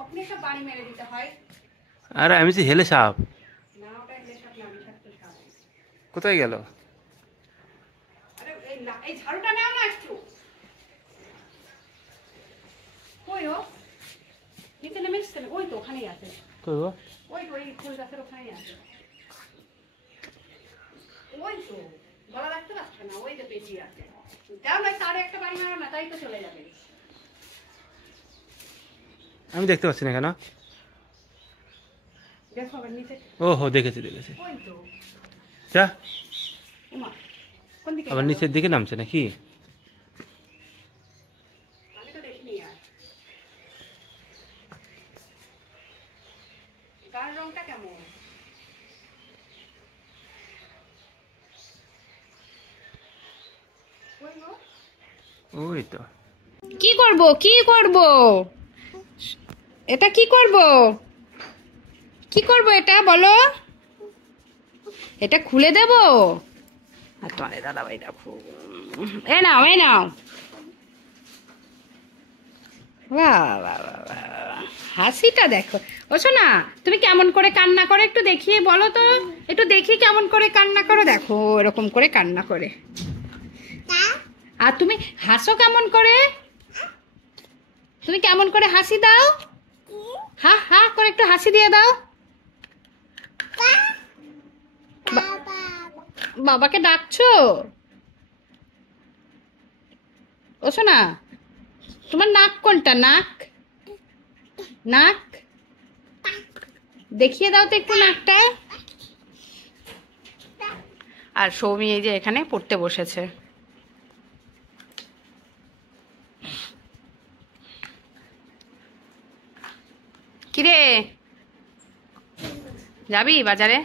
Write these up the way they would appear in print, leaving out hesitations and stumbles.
তখনই একটা বাড়ি মেরে দিতে হয়। আরে আমি যে হেলে সাপ। না ওটা হেলে সাপ না, বিষাক্ত সাপ। কোথায় গেল? আরে এই ঝাড়ুটা নাও না একটু। কই ও? নিচে নেমে এসছে, ওই তো ওখানেই আছে। কই গো? ওই তো ওই ফুল গাছের ওখানেই আছে। ওই তো গলা রাখতে পারছে না, ওই তো বেরিয়ে আছে। যাও না, তার একটা বাড়ি মারো না, তাই তো চলে যাবে। আমি দেখতে পাচ্ছি না কেন? দেখো আবার নিচে। ওহো, দেখেছি। ওই তো। যা, ওমা, কোন দিকে আবার গেল? নিচের দিকে নামছে নাকি? আমি তো দেখিনি আর। গায়ের রংটা কেমন? ওই তো। কি করব এটা? কি করব এটা বলো? এটা খুলে দেব? আর তোমার দাদা ভাই দেখো, এ নাও হাসিটা দেখো। ও শোনা, তুমি কেমন করে কান্না করে একটু দেখিয়ে বলো তো, একটু দেখি কেমন করে কান্না করো। দেখো এরকম করে কান্না করে। আর তুমি হাসো কেমন করে? তুমি কেমন করে হাসি দাও? হা হা করে একটু হাসি দিয়ে দাও। বাবাকে ডাকছো? ও শোনা, তোমার নাক কোনটা? নাক দেখিয়ে দাও তো একটু নাকটা। আর সৌমি এই যে এখানে পড়তে বসেছে। কিরে, যাবি বাজারে?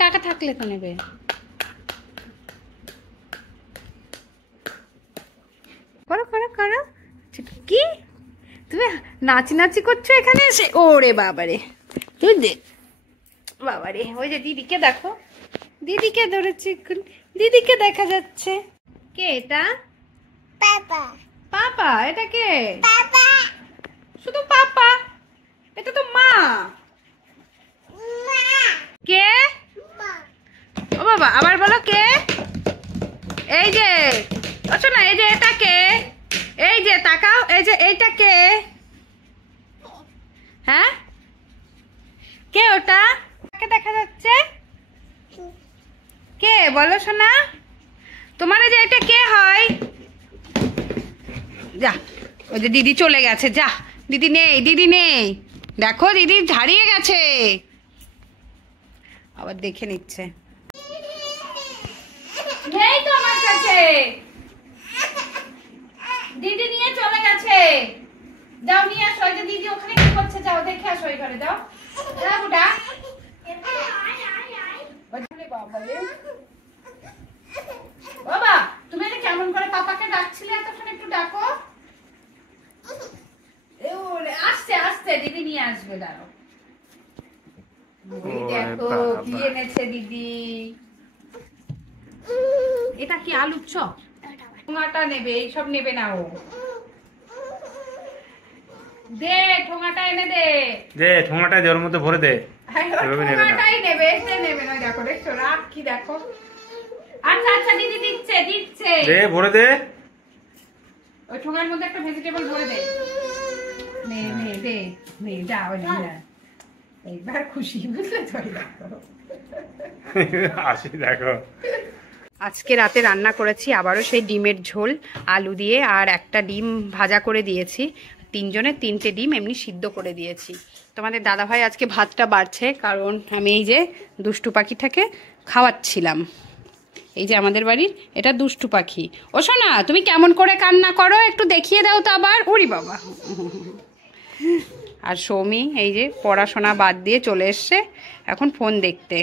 টাকা থাকলে তো নেবে। করো। কি তুমি নাচি করছো এখানে এসে? ওরে বাবারে, তুই দেখ বাবারে। ওই যে দিদিকে দেখো, দিদিকে ধরেছে, দিদিকে দেখা যাচ্ছে। কে এটা? পাপা। এটা কে? শুধু পাপা? এটা তো মা। কে? ও বাবা, আবার বলো কে? এই যে আচ্ছা না, এই যে এটা কে? এই যে তাকাও, এই যে এইটা কে? হ্যাঁ, কে ওটা? কে দেখা যাচ্ছে? কে বলো শোনা? তোমার এই যে এটা কে হয়? যা, ওই যে দিদি চলে গেছে। যা, দিদি নেই। দেখো দিদি হারিয়ে গেছে। আবার দেখে নিচ্ছে। নেই তো আমার কাছে, দিদি নিয়ে চলে গেছে। যাও নিয়ে আসো। ওই যে দিদি ওখানে কি করছে, যাও দেখে আসো। ওই ঘরে যাও। বুড়া বাবা, তুমি এটা কেমন করে পাপাকে ডাকছিলে এতক্ষণ? একটু ডাকো। আসছে দিদি নিয়ে আসবে, দাঁড়াও। দেখো কি এনেছে দিদি। এটা কি আলুর চপ? ঠোঙাটা নেবে, এইসব নেবে না ও। দে ঠোঙাটা এনে দে। ঠোঙাটা ওর মধ্যে ভরে দে। ঠোঙাটাই নেবে, এসে নেবে না। দেখো দেখছো রাগ কি দেখো। আচ্ছা দিদি দিচ্ছে। দে, ভরে দে। ওই ঠোঙার মধ্যে একটা ভেজিটেবল ভরে দে। নে যা। এইবার খুশি, বুঝলে তো? আসি দেখো। আজকে রাতে রান্না করেছি আবারও সেই ডিমের ঝোল আলু দিয়ে, আর একটা ডিম ভাজা করে দিয়েছি। তিনজনের 3টে ডিম এমনি সিদ্ধ করে দিয়েছি। তোমাদের দাদাভাই আজকে ভাতটা বাড়ছে, কারণ আমি এই যে দুষ্টু পাখিটাকে খাওয়াচ্ছিলাম। এই যে আমাদের বাড়ির এটা দুষ্টু পাখি। ও শোনা, তুমি কেমন করে কান্না করো একটু দেখিয়ে দাও তো আবার। উরি বাবা। আর সৌমি এই যে পড়াশোনা বাদ দিয়ে চলে এসছে এখন ফোন দেখতে।